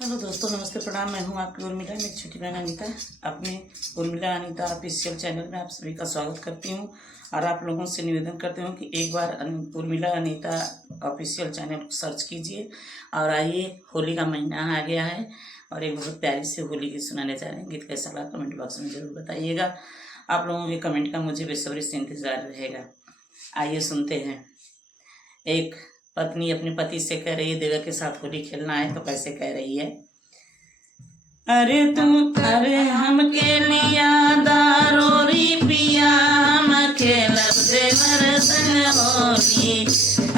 Hello दोस्तों, नमस्ते, प्रणाम। मैं हूं आपकी उर्मिला, मेरी छोटी बहन अनीता। अपने उर्मिला अनीता ऑफिशियल चैनल में आप सभी का स्वागत करती हूं और आप लोगों से निवेदन करती हूं कि एक बार उर्मिला अनीता ऑफिशियल चैनल को सर्च कीजिए। और आइए, होली का महीना आ गया है और एक बहुत प्यारी सी होली गीत सुनाने जा रहे हैं। गीत कैसा लगा कमेंट बॉक्स में ज़रूर बताइएगा। आप लोगों के कमेंट का मुझे बेसब्री से इंतज़ार रहेगा। आइए सुनते हैं। एक पत्नी अपने पति से कह रही है देवर के साथ होली खेलना है, तो कैसे कह रही है। अरे हमके लिया दारोरी पिया, हम खेलब देवर संग होली।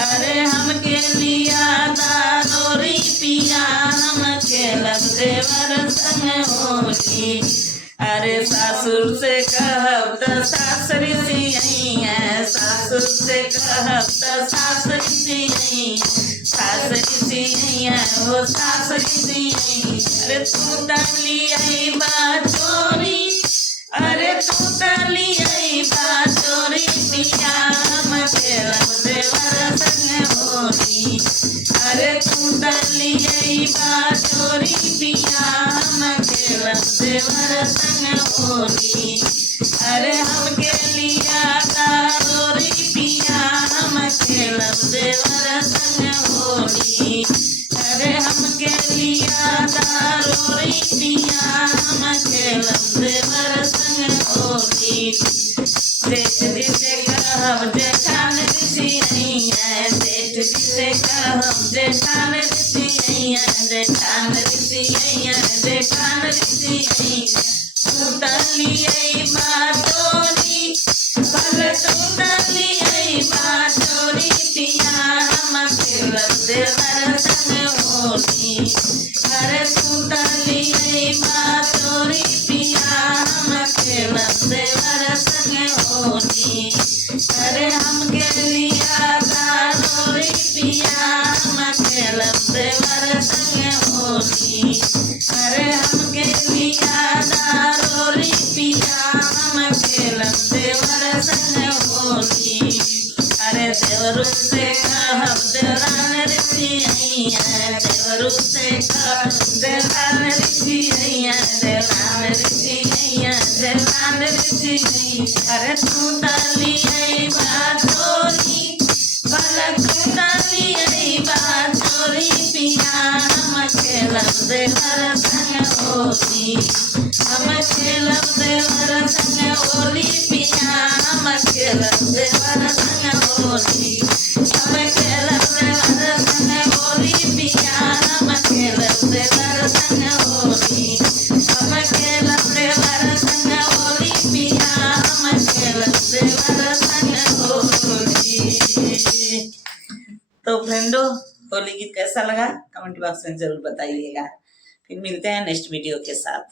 अरे हमके लिया दारोरी पिया, हम खेलब देवर संग होली। अरे सासुर से कहब त सासरी सियई है, सासुर से कहब त सासरी सियई, सासरी सियई है वो सासरी सियई। अरे तू तलियई बाचोरी, अरे तू तलियई बाचोरी पिया, हम खेलब देवर संग होली। अरे तू तलियई बाचोरी पिया, हम खेलब देवर संग होली। अरे हमके लिया दारोरी पिया, हम खेलब देवर संग होली। अरे हमके लिया दारोरी पिया, हम खेलब देवर संग होली। सेठ जी से कहब जेठान ऋषि है, सेठ जी से कहब जेठान ऋषि है, जेठान ऋषि है, जेठान ऋषि है। तलियई बाचोरी, भले तलियई बाचोरी पिया, हम खेलब देवर संग होली। अरे तलियई बाचोरी पिया, हम खेलब देवर संग होली। अरे हमके लिया दारोरी पिया, हम खेलब देवर संग होली। अरे हमके लिया दारोरी पिया, हम खेलब देवर संग होली। अरे देवरू से कहब देवरान ऋषि है, देवरू से कहब देवरान ऋषि है, देवरान ऋषि है, देवरान ऋषि है। अरे तू तलियई बाचोरी, भला तू तलियई बाचोरी पिया, हम खेलब देवर संग होली। हम खेलब देवर संग होली पिया, हम खेलब देवर संग होली। हम खेलब देवर संग होली पिया, हम खेलब देवर संग होली। हम खेलब देवर संग होली पिया, हम खेलब देवर संग होली। तो फ्रेंडो, होली गीत कैसा लगा कमेंट बॉक्स में जरूर बताइएगा। फिर मिलते हैं नेक्स्ट वीडियो के साथ।